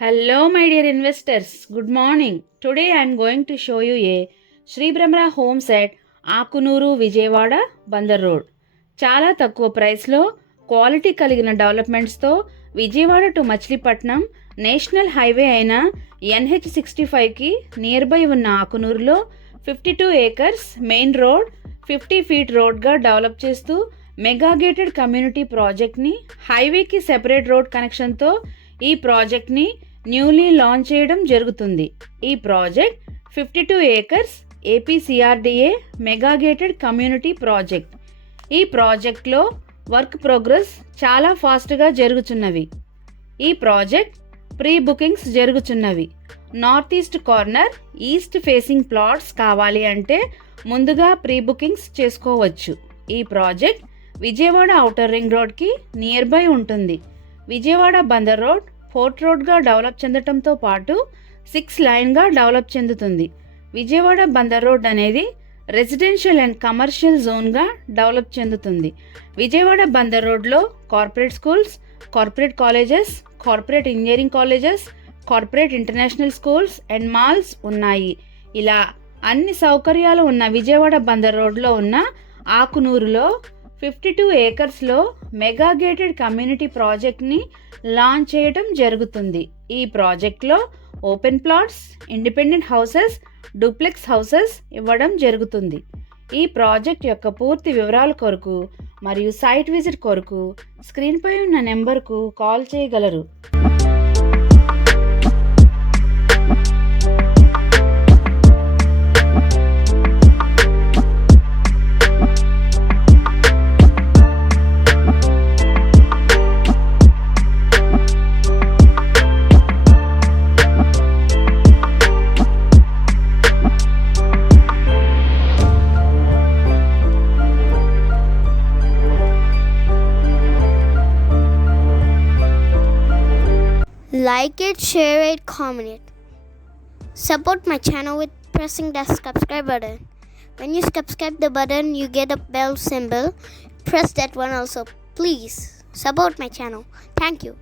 Hello, my dear investors. Good morning. Today I am going to show you a Sri Brahma homes at Akunuru Vijayawada Bandar road. చాలా తక్కువ ప్రైస్లో quality కలిగిన డెవలప్మెంట్స్తో Vijayawada to Machilipatnam national highway అయిన NH65కి near by ఉన్న ఆకునూరులో 52 acres మెయిన్ రోడ్ 50 feet రోడ్గా డెవలప్ చేస్తూ మెగా గేటెడ్ కమ్యూనిటీ ప్రాజెక్ట్ని హైవేకి సెపరేట్ రోడ్ కనెక్షన్తో ఈ ప్రాజెక్ట్ని న్యూలీ లాంచ్ చేయడం జరుగుతుంది. ఈ project 52 acres APCRDA mega gated community project. ఈ ప్రాజెక్ట్లో వర్క్ ప్రోగ్రెస్ చాలా ఫాస్ట్గా జరుగుతున్నవి. ఈ ప్రాజెక్ట్ ప్రీ బుకింగ్స్ జరుగుతున్నవి. North east corner east facing plots కావాలి అంటే ముందుగా ప్రీ బుకింగ్స్ చేసుకోవచ్చు. ఈ ప్రాజెక్ట్ విజయవాడ ఔటర్ రింగ్ రోడ్కి నియర్ బై ఉంటుంది. విజయవాడ బందర్ రోడ్ 4 రోడ్గా డెవలప్ చెందటంతో పాటు 6 లైన్గా డెవలప్ చెందుతుంది. విజయవాడ బందర్ రోడ్ అనేది రెసిడెన్షియల్ అండ్ కమర్షియల్ జోన్గా డెవలప్ చెందుతుంది. విజయవాడ బందర్ రోడ్లో corporate schools, corporate colleges, corporate engineering colleges, corporate international schools and malls ఉన్నాయి. ఇలా అన్ని సౌకర్యాలు ఉన్న విజయవాడ బందర్ రోడ్లో ఉన్న ఆకునూరులో 52 acresలో మెగా గేటెడ్ కమ్యూనిటీ ప్రాజెక్ట్ని లాంచ్ చేయడం జరుగుతుంది. ఈ ప్రాజెక్ట్లో open plots, independent houses, duplex houses ఇవ్వడం జరుగుతుంది. ఈ ప్రాజెక్ట్ యొక్క పూర్తి వివరాల కొరకు మరియు సైట్ విజిట్ కొరకు స్క్రీన్పై ఉన్న నెంబర్కు కాల్ చేయగలరు. Like it, share it, comment it. Support my channel with pressing the subscribe button. When you subscribe the button, you get a bell symbol. Press that one also. Please support my channel. Thank you.